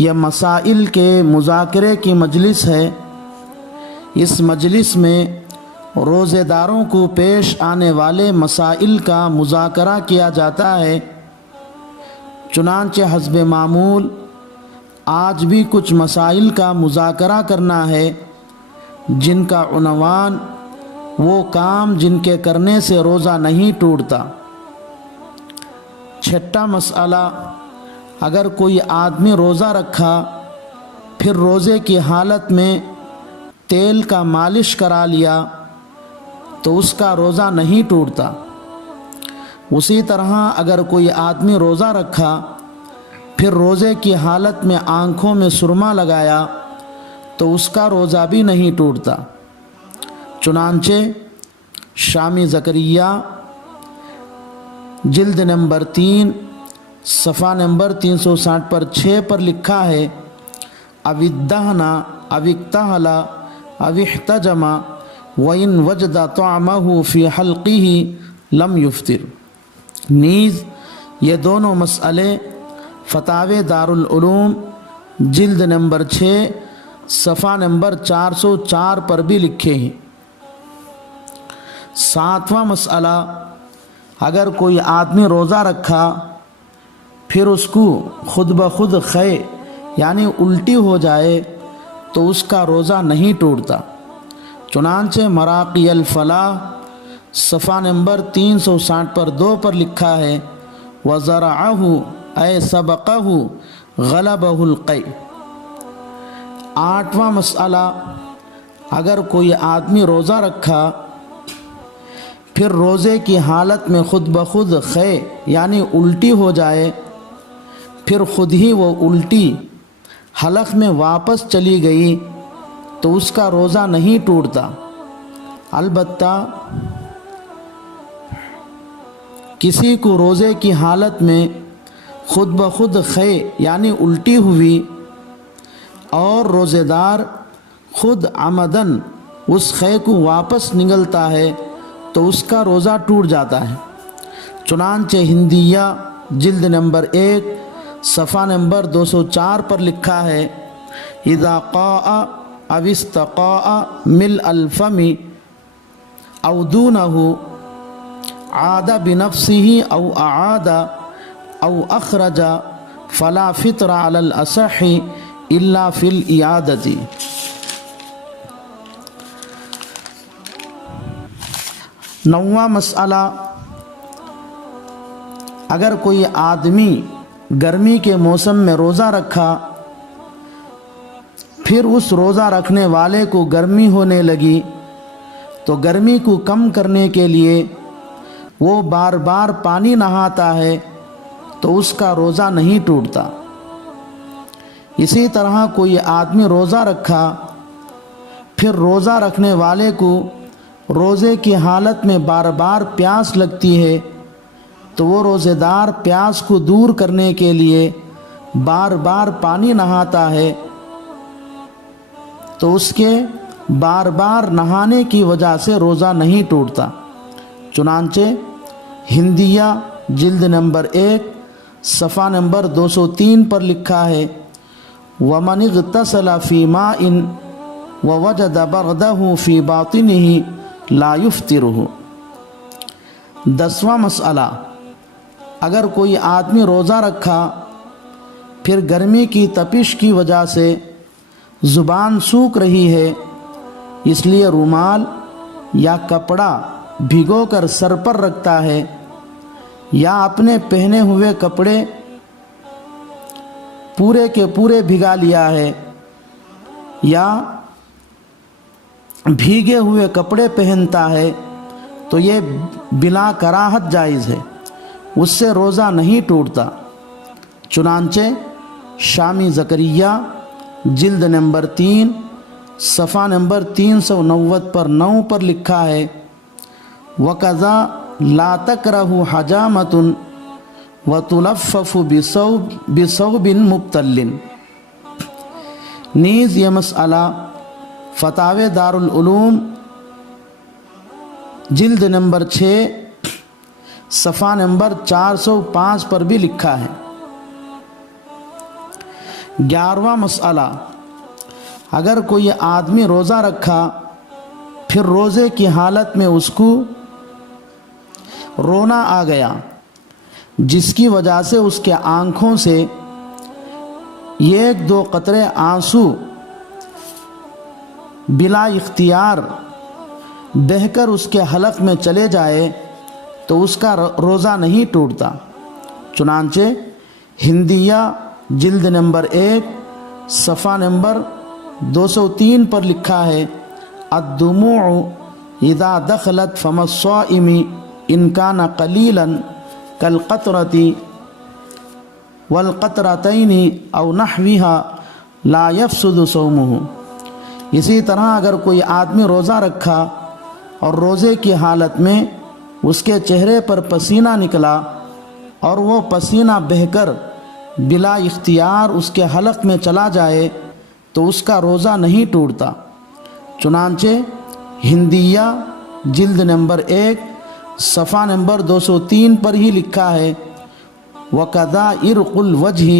یہ مسائل کے مذاکرے کی مجلس ہے۔ اس مجلس میں روزے داروں کو پیش آنے والے مسائل کا مذاکرہ کیا جاتا ہے۔ چنانچہ حسب معمول آج بھی کچھ مسائل کا مذاکرہ کرنا ہے جن کا عنوان وہ کام جن کے کرنے سے روزہ نہیں ٹوٹتا۔ چھٹا مسئلہ، اگر کوئی آدمی روزہ رکھا پھر روزے کی حالت میں تیل کا مالش کرا لیا تو اس کا روزہ نہیں ٹوٹتا۔ اسی طرح اگر کوئی آدمی روزہ رکھا پھر روزے کی حالت میں آنکھوں میں سرما لگایا تو اس کا روزہ بھی نہیں ٹوٹتا۔ چنانچہ شامی زکریا جلد نمبر 3 صفحہ نمبر 360 پر 6 پر لکھا ہے، اودہنا اوکتہلا اوحتجما وَإِن وجد طعمه فی حلقه لم یفطر۔ نیز یہ دونوں مسئلے فتاوی دارالعلوم جلد نمبر 6 صفحہ نمبر 404 پر بھی لکھے ہیں۔ ساتواں مسئلہ، اگر کوئی آدمی روزہ رکھا پھر اس کو خود بخود خے یعنی الٹی ہو جائے تو اس کا روزہ نہیں ٹوٹتا۔ چنانچہ مراقی الفلاح صفحہ نمبر 360 پر 2 پر لکھا ہے، وَزَرَعَهُ اَيْ سَبَقَهُ غَلَبَهُ الْقَيْءُ۔ آٹھواں مسئلہ، اگر کوئی آدمی روزہ رکھا پھر روزے کی حالت میں خود بخود خے یعنی الٹی ہو جائے، پھر خود ہی وہ الٹی حلق میں واپس چلی گئی تو اس کا روزہ نہیں ٹوٹتا۔ البتہ کسی کو روزے کی حالت میں خود بخود خے یعنی الٹی ہوئی اور روزے دار خود عمدن اس خے کو واپس نگلتا ہے تو اس کا روزہ ٹوٹ جاتا ہے۔ چنانچہ ہندیہ جلد نمبر 1 صفحہ نمبر 204 پر لکھا ہے، اذا قاء او استقاء ملء الفم او دونه عاد بنفسه او اعاد او اخرج فلا فطر على الاصح الا في الاعادة۔ نواں مسئلہ، اگر کوئی آدمی گرمی کے موسم میں روزہ رکھا پھر اس روزہ رکھنے والے کو گرمی ہونے لگی تو گرمی کو کم کرنے کے لیے وہ بار بار پانی نہاتا ہے تو اس کا روزہ نہیں ٹوٹتا۔ اسی طرح کوئی آدمی روزہ رکھا پھر روزہ رکھنے والے کو روزے کی حالت میں بار بار پیاس لگتی ہے تو وہ روزے دار پیاس کو دور کرنے کے لیے بار بار پانی نہاتا ہے تو اس کے بار بار نہانے کی وجہ سے روزہ نہیں ٹوٹتا۔ چنانچہ ہندیہ جلد نمبر 1 صفحہ نمبر 203 پر لکھا ہے، وَمَنِ اغْتَسَلَ فِي مَاءٍ وَوَجَدَ بَغْضَهُ فِي بَاطِنِهِ لَا يُفْطِرُهُ۔ 10واں مسئلہ، اگر کوئی آدمی روزہ رکھا پھر گرمی کی تپش کی وجہ سے زبان سوکھ رہی ہے، اس لیے رومال یا کپڑا بھگو کر سر پر رکھتا ہے یا اپنے پہنے ہوئے کپڑے پورے کے پورے بھگا لیا ہے یا بھیگے ہوئے کپڑے پہنتا ہے تو یہ بلا کراہت جائز ہے، اس سے روزہ نہیں ٹوٹتا۔ چنانچہ شامی زکریا جلد نمبر 3 صفحہ نمبر 390 پر 9 پر لکھا ہے، وَقَذَا لَا تَكْرَهُ حَجَامَةٌ وَتُلَفَّفُ بِثَوْبٍ مُبْتَلٍ۔ نیز یہ مسئلہ فتاوی دارالعلوم جلد نمبر 6 صفحہ نمبر 405 پر بھی لکھا ہے۔ 11واں مسئلہ، اگر کوئی آدمی روزہ رکھا پھر روزے کی حالت میں اس کو رونا آ گیا، جس کی وجہ سے اس کے آنکھوں سے 1-2 قطرے آنسو بلا اختیار بہہ کر اس کے حلق میں چلے جائے تو اس کا روزہ نہیں ٹوٹتا۔ چنانچہ ہندیہ جلد نمبر 1 صفحہ نمبر 203 پر لکھا ہے، الدموع اذا دخلت فم الصائم ان کان قلیلا کالقطرۃ والقطرتین او نحوها لا یفسد صومہ۔ اسی طرح اگر کوئی آدمی روزہ رکھا اور روزے کی حالت میں اس کے چہرے پر پسینہ نکلا اور وہ پسینہ بہہ کر بلا اختیار اس کے حلق میں چلا جائے تو اس کا روزہ نہیں ٹوٹتا۔ چنانچہ ہندیہ جلد نمبر 1 صفحہ نمبر 203 پر ہی لکھا ہے، وَقَذَا عِرْقُ الْوَجْهِ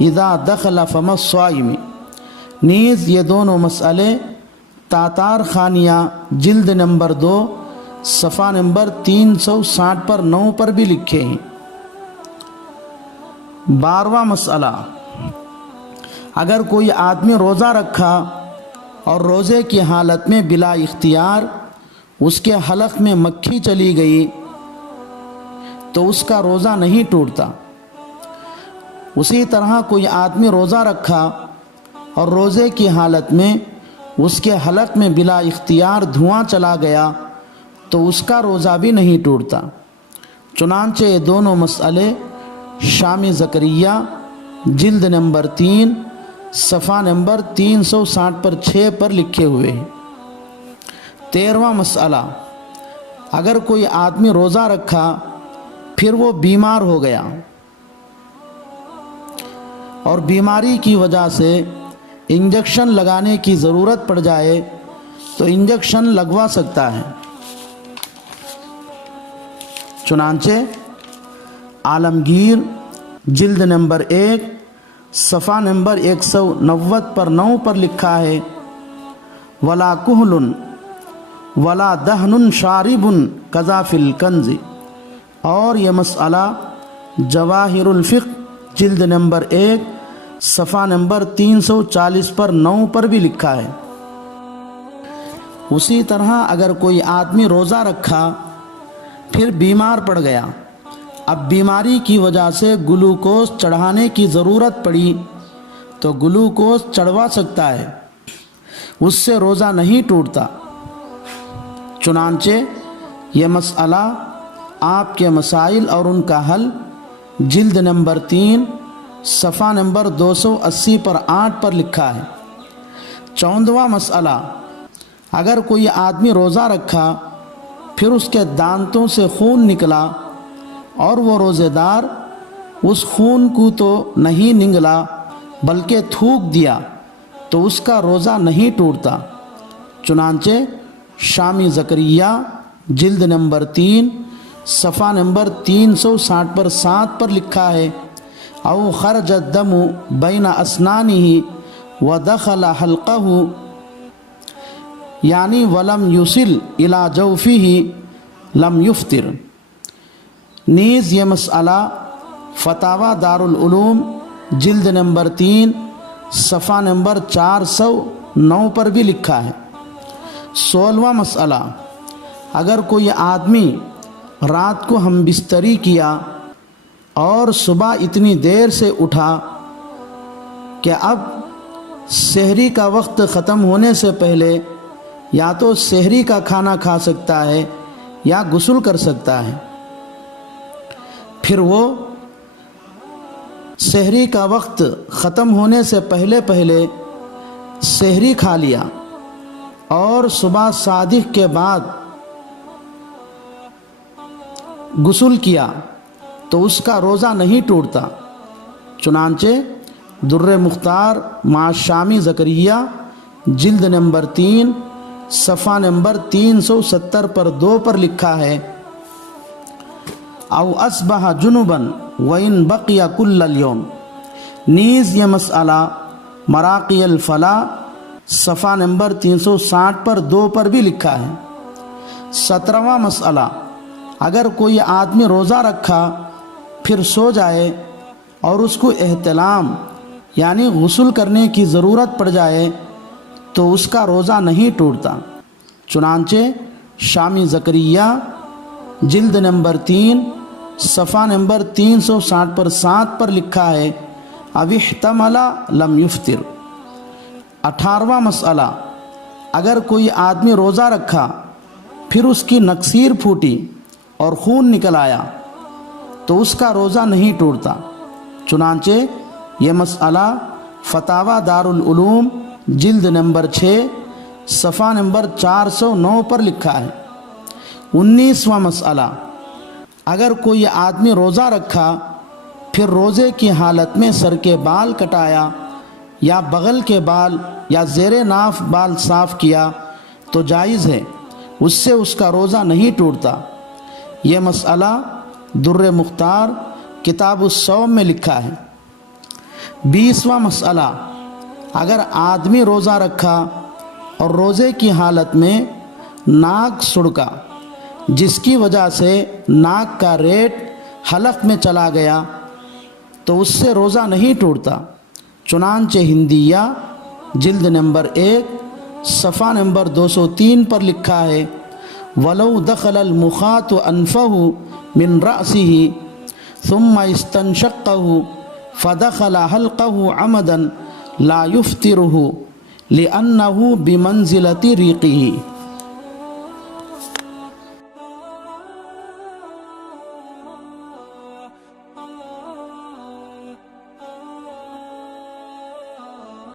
اِذَا دَخَلَ فَمَ الصَّائِمِ۔ نیز یہ دونوں مسئلے تاتار خانیہ جلد نمبر 2 صفحہ نمبر 360 پر 9 پر بھی لکھے ہیں۔ 12واں مسئلہ، اگر کوئی آدمی روزہ رکھا اور روزے کی حالت میں بلا اختیار اس کے حلق میں مکھی چلی گئی تو اس کا روزہ نہیں ٹوٹتا۔ اسی طرح کوئی آدمی روزہ رکھا اور روزے کی حالت میں اس کے حلق میں بلا اختیار دھواں چلا گیا تو اس کا روزہ بھی نہیں ٹوٹتا۔ چنانچہ یہ دونوں مسئلے شامی زکریہ جلد نمبر 3 صفحہ نمبر 360 پر 6 پر لکھے ہوئے ہیں۔ 13واں مسئلہ، اگر کوئی آدمی روزہ رکھا پھر وہ بیمار ہو گیا اور بیماری کی وجہ سے انجیکشن لگانے کی ضرورت پڑ جائے تو انجیکشن لگوا سکتا ہے۔ چنانچہ عالمگیر جلد نمبر 1 صفحہ نمبر 190 پر 9 پر لکھا ہے، ولا کہل ولا دہن شارب کذا فی الکنز۔ اور یہ مسئلہ جواہر الفقہ جلد نمبر 1 صفحہ نمبر 340 پر 9 پر بھی لکھا ہے۔ اسی طرح اگر کوئی آدمی روزہ رکھا پھر بیمار پڑ گیا، اب بیماری کی وجہ سے گلوکوز چڑھانے کی ضرورت پڑی تو گلوکوز چڑھوا سکتا ہے، اس سے روزہ نہیں ٹوٹتا۔ چنانچہ یہ مسئلہ آپ کے مسائل اور ان کا حل جلد نمبر 3 صفحہ نمبر 280 پر 8 پر لکھا ہے۔ 14واں مسئلہ، اگر کوئی آدمی روزہ رکھا پھر اس کے دانتوں سے خون نکلا اور وہ روزے دار اس خون کو تو نہیں نگلا بلکہ تھوک دیا تو اس کا روزہ نہیں ٹوٹتا۔ چنانچہ شامی زکریہ جلد نمبر 3 صفحہ نمبر 360 پر 7 پر لکھا ہے، او خرج الدم بین اسنانہ ودخل حلقہ یعنی ولم یصل الی جوفہ لم یفطر۔ نیز یہ مسئلہ فتاوی دارالعلوم جلد نمبر 3 صفحہ نمبر 409 پر بھی لکھا ہے۔ 16واں مسئلہ، اگر کوئی آدمی رات کو ہم بستری کیا اور صبح اتنی دیر سے اٹھا کہ اب سحری کا وقت ختم ہونے سے پہلے یا تو سحری کا کھانا کھا سکتا ہے یا غسل کر سکتا ہے، پھر وہ سحری کا وقت ختم ہونے سے پہلے سحری کھا لیا اور صبح صادق کے بعد غسل کیا تو اس کا روزہ نہیں ٹوٹتا۔ چنانچہ در مختار مع شامی زکریہ جلد نمبر 3 صفحہ نمبر 370 پر 2 پر لکھا ہے، او اصبح جنبا وان بقی کل اليوم۔ نیز یہ مسئلہ مراقی الفلاح صفحہ نمبر 360 پر 2 پر بھی لکھا ہے۔ 17واں مسئلہ، اگر کوئی آدمی روزہ رکھا پھر سو جائے اور اس کو احتلام یعنی غسل کرنے کی ضرورت پڑ جائے تو اس کا روزہ نہیں ٹوٹتا، چنانچہ شامی زکریہ جلد نمبر 3 صفحہ نمبر 360 پر 7 پر لکھا ہے اب احتمل لم یفطر۔ 18واں مسئلہ، اگر کوئی آدمی روزہ رکھا پھر اس کی نکسیر پھوٹی اور خون نکل آیا تو اس کا روزہ نہیں ٹوٹتا، چنانچہ یہ مسئلہ فتاوی دارالعلوم جلد نمبر 6 صفحہ نمبر 409 پر لکھا ہے۔ 19واں مسئلہ، اگر کوئی آدمی روزہ رکھا پھر روزے کی حالت میں سر کے بال کٹایا یا بغل کے بال یا زیر ناف بال صاف کیا تو جائز ہے، اس سے اس کا روزہ نہیں ٹوٹتا۔ یہ مسئلہ در مختار کتاب الصوم میں لکھا ہے۔ 20واں مسئلہ، اگر آدمی روزہ رکھا اور روزے کی حالت میں ناک سڑکا جس کی وجہ سے ناک کا ریٹ حلق میں چلا گیا تو اس سے روزہ نہیں ٹوٹتا، چنانچہ ہندیہ جلد نمبر 1 صفحہ نمبر 203 پر لکھا ہے وَلَوْ دَخَلَ الْمُخَاطُ أَنْفَهُ مِنْ رَأْسِهِ ثُمَّ اسْتَنْشَقَّهُ فَدَخَلَ حَلْقَهُ عَمَدًا لَا يُفْطِرُهُ لِأَنَّهُ بِمَنْزِلَةِ رِيقِهِ۔